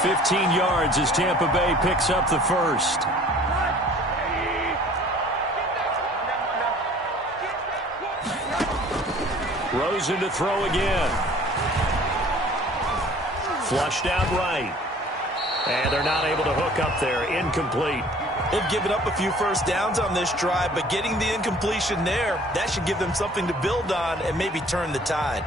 15 yards as Tampa Bay picks up the first. Rosen to throw again. Flushed out right. And they're not able to hook up there. Incomplete. They've given up a few first downs on this drive, but getting the incompletion there, that should give them something to build on and maybe turn the tide.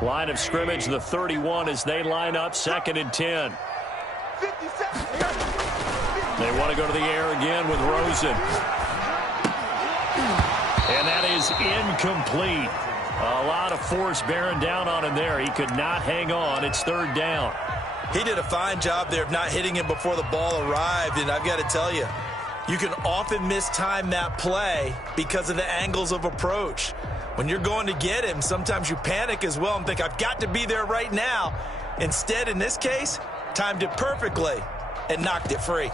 Line of scrimmage, the 31 as they line up, 2nd and 10. They want to go to the air again with Rosen. And that is incomplete. A lot of force bearing down on him there. He could not hang on. It's third down. He did a fine job there of not hitting him before the ball arrived, and I've got to tell you, you can often mistime that play because of the angles of approach. When you're going to get him, sometimes you panic as well and think, I've got to be there right now. Instead, in this case, timed it perfectly and knocked it free.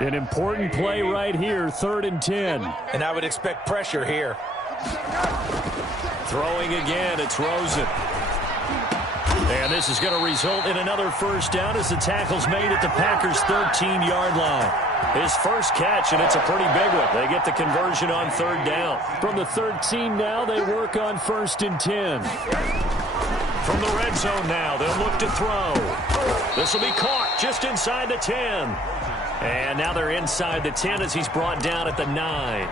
An important play right here, 3rd and 10. And I would expect pressure here. Throwing again, it's Rosen. And this is going to result in another first down as the tackle's made at the Packers' 13-yard line. His first catch, and it's a pretty big one. They get the conversion on third down. From the 13 now, they work on 1st and 10. From the red zone now, they'll look to throw. This will be caught just inside the 10. And now they're inside the 10 as he's brought down at the 9.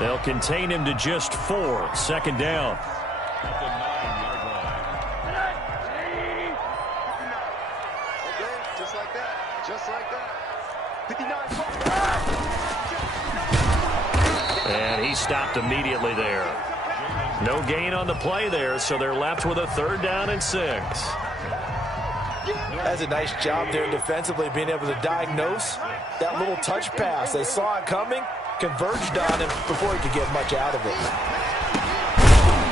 They'll contain him to just 4. 2nd down. At the 9-yard line. Okay, just like that. Just like that. 59. And he stopped immediately there. No gain on the play there, so they're left with a 3rd down and 6. That's a nice job there defensively, being able to diagnose that little touch pass. They saw it coming, converged on him before he could get much out of it.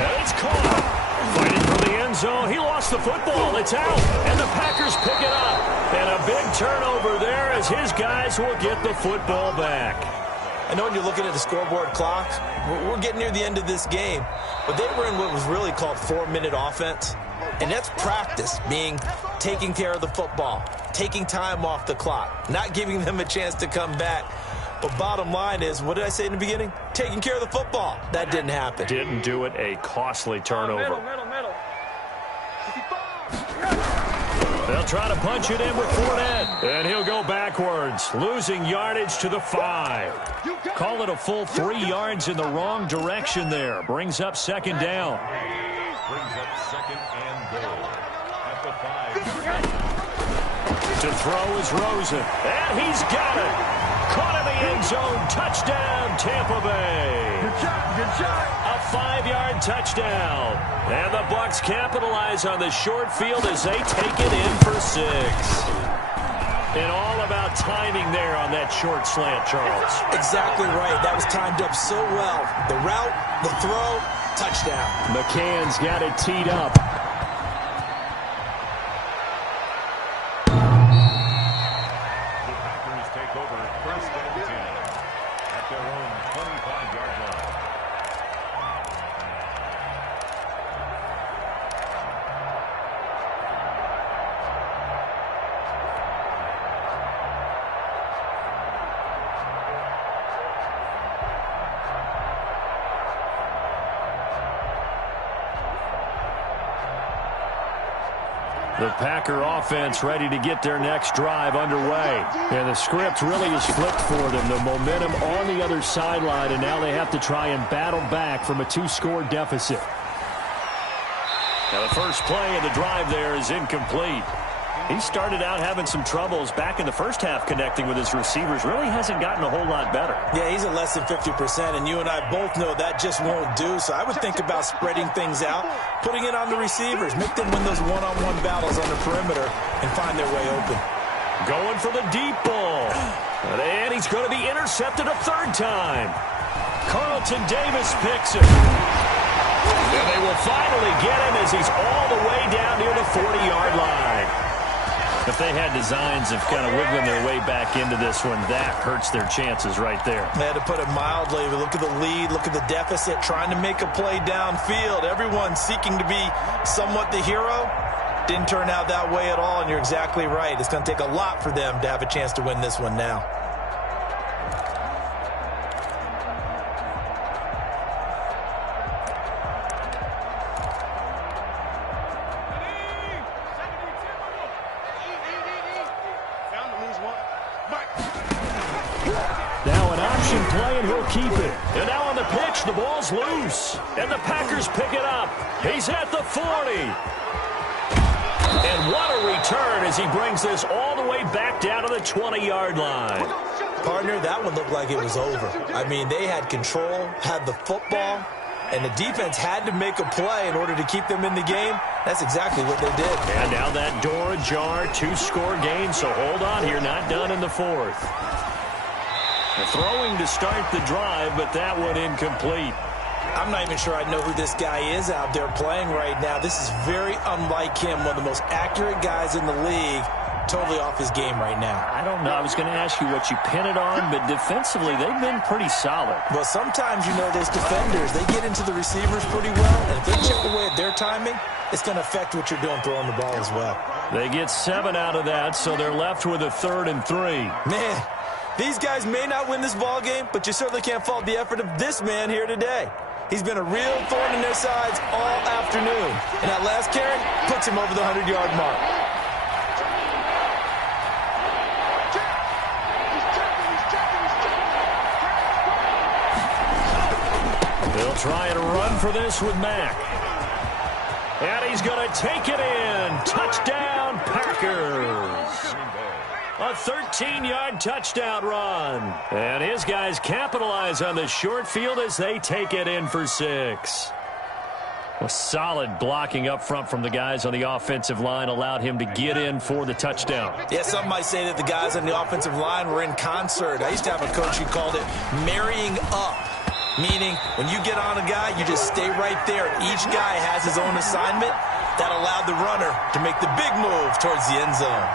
And it's caught. Fighting for the end zone. He lost the football. It's out. And the Packers pick it up. And a big turnover there as his guys will get the football back. I know when you're looking at the scoreboard clock, we're getting near the end of this game, but they were in what was really called 4-minute offense. And that's practice, meaning taking care of the football, taking time off the clock, not giving them a chance to come back. But bottom line is, what did I say in the beginning? Taking care of the football. That didn't happen. Didn't do it. A costly turnover. Middle. They'll try to punch it in with Fournette. And he'll go backwards, losing yardage to the 5. Call it a full 3 yards in the wrong direction there. Brings up 2nd down. Brings up 2nd and goal. At the 5. To throw is Rosen. And he's got it. Caught in the end zone. Touchdown, Tampa Bay. Good shot. A 5-yard touchdown. And the Bucs capitalize on the short field as they take it in for 6. And all about timing there on that short slant, Charles. Exactly right. That was timed up so well. The route, the throw, touchdown. McCann's got it teed up. The Packers take over 1st and 10 at their own 25-yard line. The Packer offense ready to get their next drive underway. And the script really is flipped for them. The momentum on the other sideline, and now they have to try and battle back from a 2-score deficit. Now the first play of the drive there is incomplete. He started out having some troubles back in the first half connecting with his receivers. Really hasn't gotten a whole lot better. Yeah, he's at less than 50%, and you and I both know that just won't do. So I would think about spreading things out, putting it on the receivers, make them win those one-on-one battles on the perimeter, and find their way open. Going for the deep ball. And he's going to be intercepted a third time. Carlton Davis picks it. And they will finally get him as he's all the way down near the 40-yard line. If they had designs of kind of wiggling their way back into this one, that hurts their chances right there. They had to put it mildly. Look at the lead. Look at the deficit. Trying to make a play downfield. Everyone seeking to be somewhat the hero. Didn't turn out that way at all, and you're exactly right. It's going to take a lot for them to have a chance to win this one now. Now an option play, and he'll keep it. And now on the pitch, the ball's loose. And the Packers pick it up. He's at the 40. And what a return as he brings this all the way back down to the 20-yard line. Partner, that one looked like it was over. I mean, they had control, had the football, and the defense had to make a play in order to keep them in the game. That's exactly what they did. And now that door ajar, 2-score game, so hold on here, not done in the fourth. Throwing to start the drive, but that one incomplete. I'm not even sure I know who this guy is out there playing right now. This is very unlike him, one of the most accurate guys in the league. Totally off his game right now. I don't know. I was going to ask you what you pin it on, but defensively, they've been pretty solid. Well, sometimes, you know, those defenders, they get into the receivers pretty well, and if they chip away at their timing, it's going to affect what you're doing throwing the ball as well. They get 7 out of that, so they're left with a 3rd and 3. Man, these guys may not win this ball game, but you certainly can't fault the effort of this man here today. He's been a real thorn in their sides all afternoon, and that last carry puts him over the 100-yard mark. They'll try and run for this with Mack. And he's going to take it in. Touchdown, Packers. A 13-yard touchdown run. And his guys capitalize on the short field as they take it in for 6. A solid blocking up front from the guys on the offensive line allowed him to get in for the touchdown. Yeah, some might say that the guys on the offensive line were in concert. I used to have a coach who called it marrying up. Meaning, when you get on a guy, you just stay right there. Each guy has his own assignment. That allowed the runner to make the big move towards the end zone.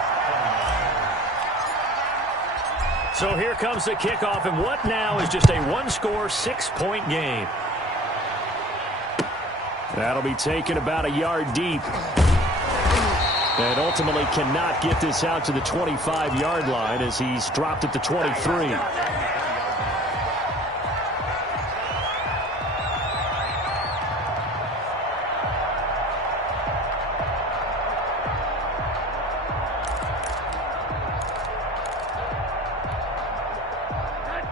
So here comes the kickoff, and what now is just a 1-score, 6-point game. That'll be taken about a yard deep. And ultimately cannot get this out to the 25-yard line as he's dropped at the 23.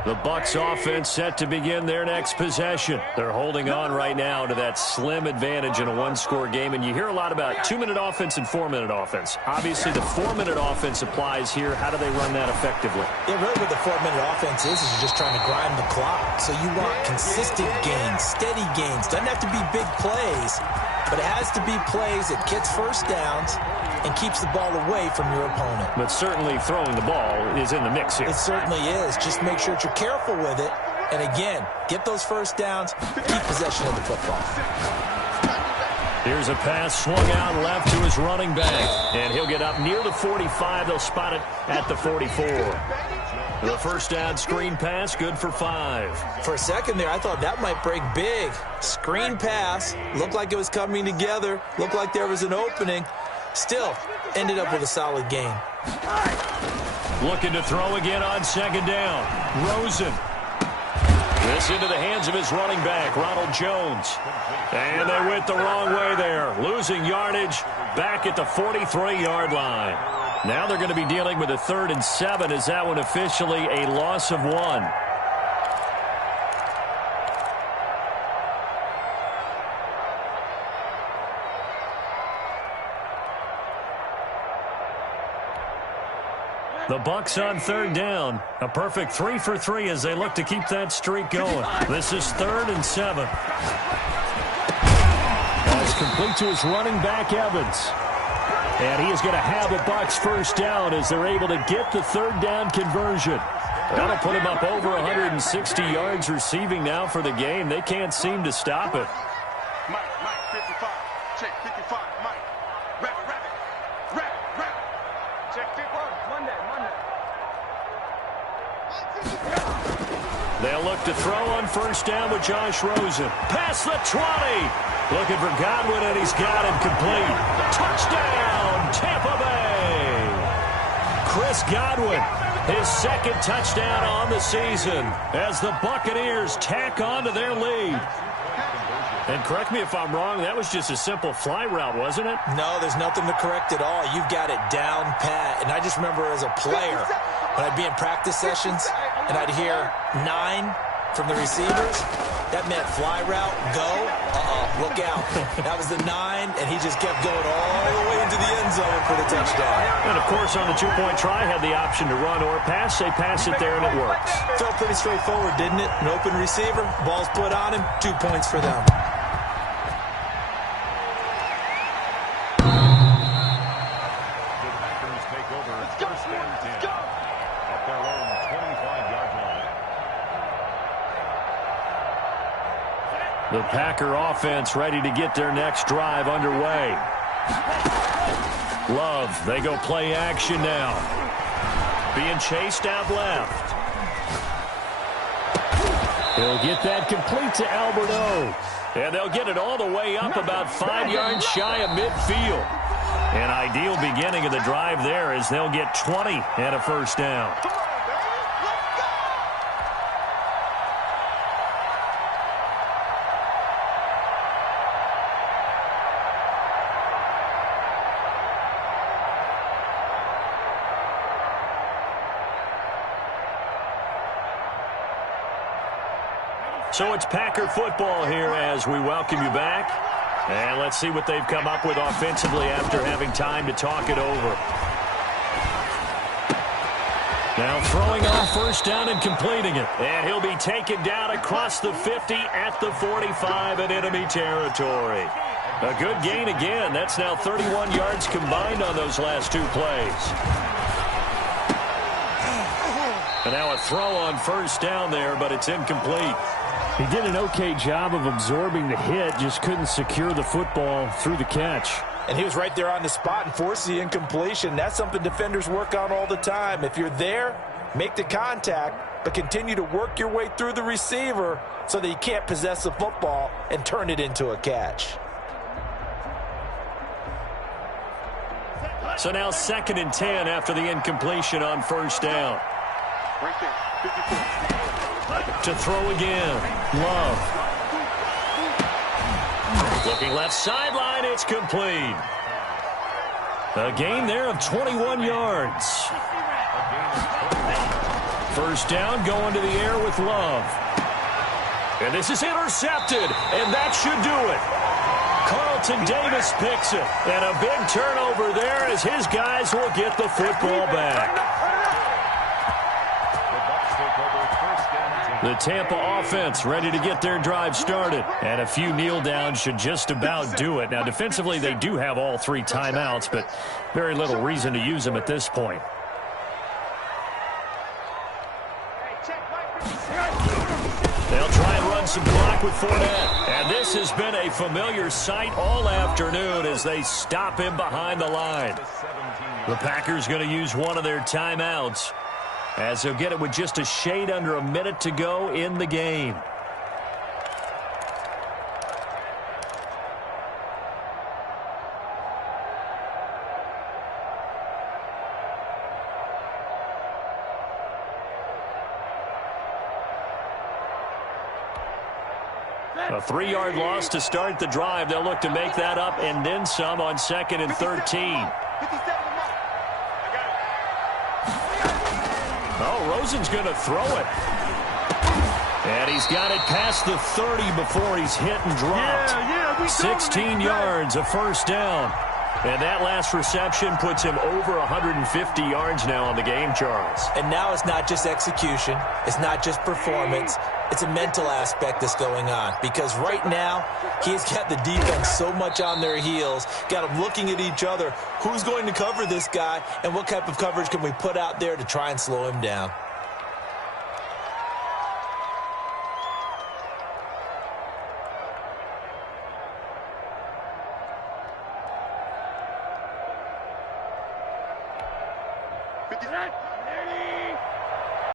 The Bucs offense set to begin their next possession. They're holding on right now to that slim advantage in a 1-score game. And you hear a lot about 2-minute offense and 4-minute offense. Obviously, the 4-minute offense applies here. How do they run that effectively? Yeah, really what the 4-minute offense is you're just trying to grind the clock. So you want consistent gains, steady gains. Doesn't have to be big plays, but it has to be plays that gets first downs and keeps the ball away from your opponent. But certainly throwing the ball is in the mix here. It certainly is. Just make sure that you're careful with it. And again, get those first downs, keep possession of the football. Here's a pass swung out left to his running back. And he'll get up near the 45. They'll spot it at the 44. The first down screen pass, good for 5. For a second there, I thought that might break big. Screen pass, looked like it was coming together, looked like there was an opening. Still, ended up with a solid game. Looking to throw again on second down. Rosen. This into the hands of his running back, Ronald Jones. And they went the wrong way there. Losing yardage back at the 43-yard line. Now they're going to be dealing with a 3rd and 7. Is that one officially a loss of 1? The Bucs on third down. A perfect 3 for 3 as they look to keep that streak going. This is 3rd and 7. That's complete to his running back, Evans. And he is going to have a Bucs first down as they're able to get the third down conversion. That'll put him up over 160 yards receiving now for the game. They can't seem to stop it. Mike, 55. Check 55, Mike. Wrap it. Check 55. Monday. They'll look to throw on first down with Josh Rosen. Past the 20. Looking for Godwin, and he's got him complete. Touchdown, Tampa Bay. Chris Godwin, his second touchdown on the season as the Buccaneers tack on to their lead. And correct me if I'm wrong, that was just a simple fly route, wasn't it? No, there's nothing to correct at all. You've got it down pat. And I just remember as a player, when I'd be in practice sessions, and I'd hear 9 from the receivers, that meant fly route, go, look out. That was the 9, and he just kept going all the way into the end zone for the touchdown. And, of course, on the two-point try, had the option to run or pass. They pass it there, and it works. Felt pretty straightforward, didn't it? An open receiver, ball's put on him, 2 points for them. The Packer offense ready to get their next drive underway. Love, they go play action now. Being chased out left. He'll get that complete to Alberto. And they'll get it all the way up about 5 yards shy of midfield. An ideal beginning of the drive there as they'll get 20 and a first down. So it's Packer football here as we welcome you back. And let's see what they've come up with offensively after having time to talk it over. Now throwing on first down and completing it. And he'll be taken down across the 50 at the 45 in enemy territory. A good gain again. That's now 31 yards combined on those last 2 plays. And now a throw on first down there, but it's incomplete. He did an okay job of absorbing the hit, just couldn't secure the football through the catch. And he was right there on the spot and forced the incompletion. That's something defenders work on all the time. If you're there, make the contact, but continue to work your way through the receiver so that you can't possess the football and turn it into a catch. So now 2nd and 10 after the incompletion on first down. Right there, 54. To throw again. Love. Looking left sideline, it's complete. A gain there of 21 yards. First down going to the air with Love. And this is intercepted, and that should do it. Carlton Davis picks it, and a big turnover there as his guys will get the football back. The Tampa offense ready to get their drive started. And a few kneel downs should just about do it. Now, defensively, they do have all 3 timeouts, but very little reason to use them at this point. They'll try and run some clock with Fournette. And this has been a familiar sight all afternoon as they stop him behind the line. The Packers going to use one of their timeouts, as they'll get it with just a shade under a minute to go in the game. A 3-yard loss to start the drive. They'll look to make that up and then some on 2nd and 13. Oh, Rosen's going to throw it. And he's got it past the 30 before he's hit and dropped. 16 yards, a first down. And that last reception puts him over 150 yards now on the game, Charles. And now it's not just execution. It's not just performance. It's a mental aspect that's going on. Because right now, he's got the defense so much on their heels, got them looking at each other. Who's going to cover this guy, and what type of coverage can we put out there to try and slow him down?